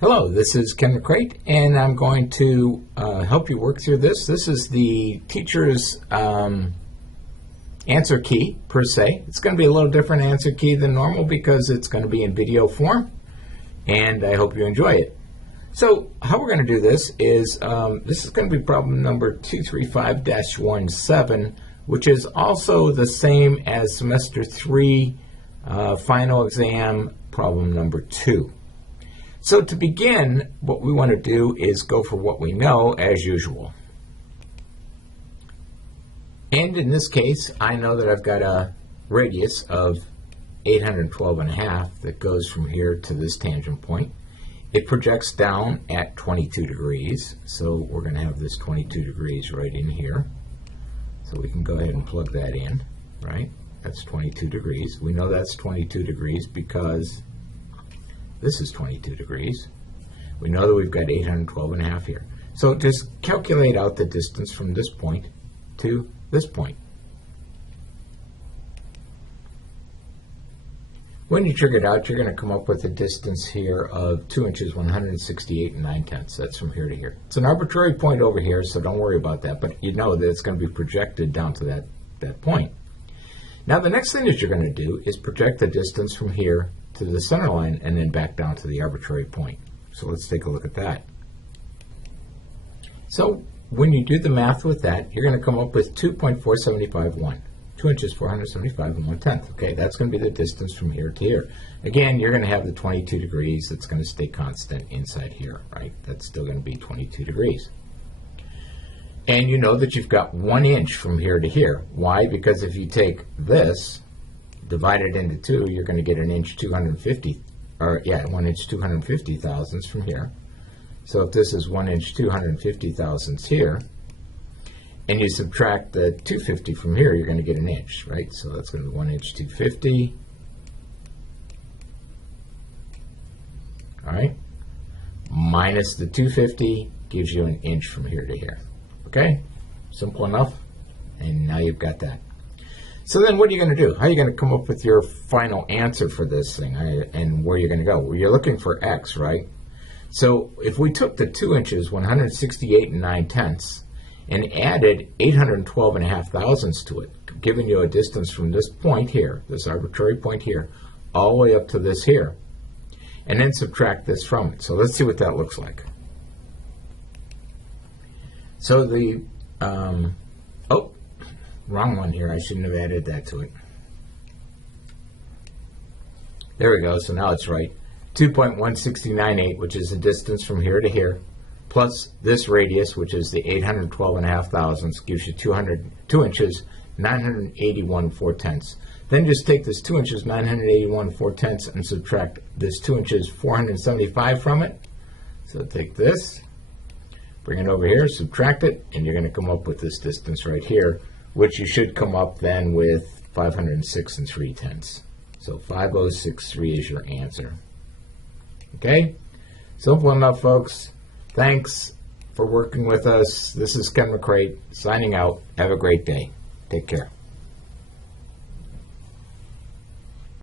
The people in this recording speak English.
Hello, this is Ken McCrate, and I'm going to help you work through this. This is the teacher's answer key, per se. It's going to be a little different answer key than normal because it's going to be in video form, and I hope you enjoy it. So how we're going to do this is going to be problem number 235-17, which is also the same as semester 3 final exam problem number 2. So to begin, what we want to do is go for what we know as usual. And in this case, I know that I've got a radius of 812.5 that goes from here to this tangent point. It projects down at 22 degrees, so we're going to have this 22 degrees right in here. So we can go ahead and plug that in, right? That's 22 degrees. We know that's 22 degrees because this is 22 degrees. We know that we've got 812.5 here. So just calculate out the distance from this point to this point. When you figure it out, you're going to come up with a distance here of 2 inches, 168 9/10. That's from here to here. It's an arbitrary point over here, so don't worry about that, but you know that it's going to be projected down to that point. Now the next thing that you're going to do is project the distance from here to the center line and then back down to the arbitrary point. So let's take a look at that. So when you do the math with that, you're going to come up with 2.4751. 2 inches, 475 1/10. Okay, that's going to be the distance from here to here. Again, you're going to have the 22 degrees that's going to stay constant inside here, right? That's still going to be 22 degrees. And you know that you've got 1 inch from here to here. Why? Because if you take this, divide it into 2, you're going to get 1 inch 250, or yeah, 1 inch 250 thousandths from here. So if this is 1 inch 250 thousandths here, and you subtract the 250 from here, you're going to get 1 inch, right? So that's going to be 1 inch 250. All right, minus the 250 gives you 1 inch from here to here. Okay, simple enough, and now you've got that. So then what are you going to do? How are you going to come up with your final answer for this thing and where you're going to go? Well, you're looking for x, right? So if we took the 2 inches, 168 9/10, and added 812.5 thousandths to it, giving you a distance from this point here, this arbitrary point here, all the way up to this here, and then subtract this from it. So let's see what that looks like. So the, oh, wrong one here. I shouldn't have added that to it. There we go. So now it's right. 2.1698, which is the distance from here to here, plus this radius, which is the 812.5 thousandths, gives you 2 inches, 981 4/10. Then just take this 2 inches, 981 4/10, and subtract this 2 inches, 475 from it. So take this, bring it over here, subtract it, and you're going to come up with this distance right here, which you should come up then with 506 3/10. So 5063 is your answer. Okay? Simple enough, folks. Thanks for working with us. This is Ken McCrate signing out. Have a great day. Take care.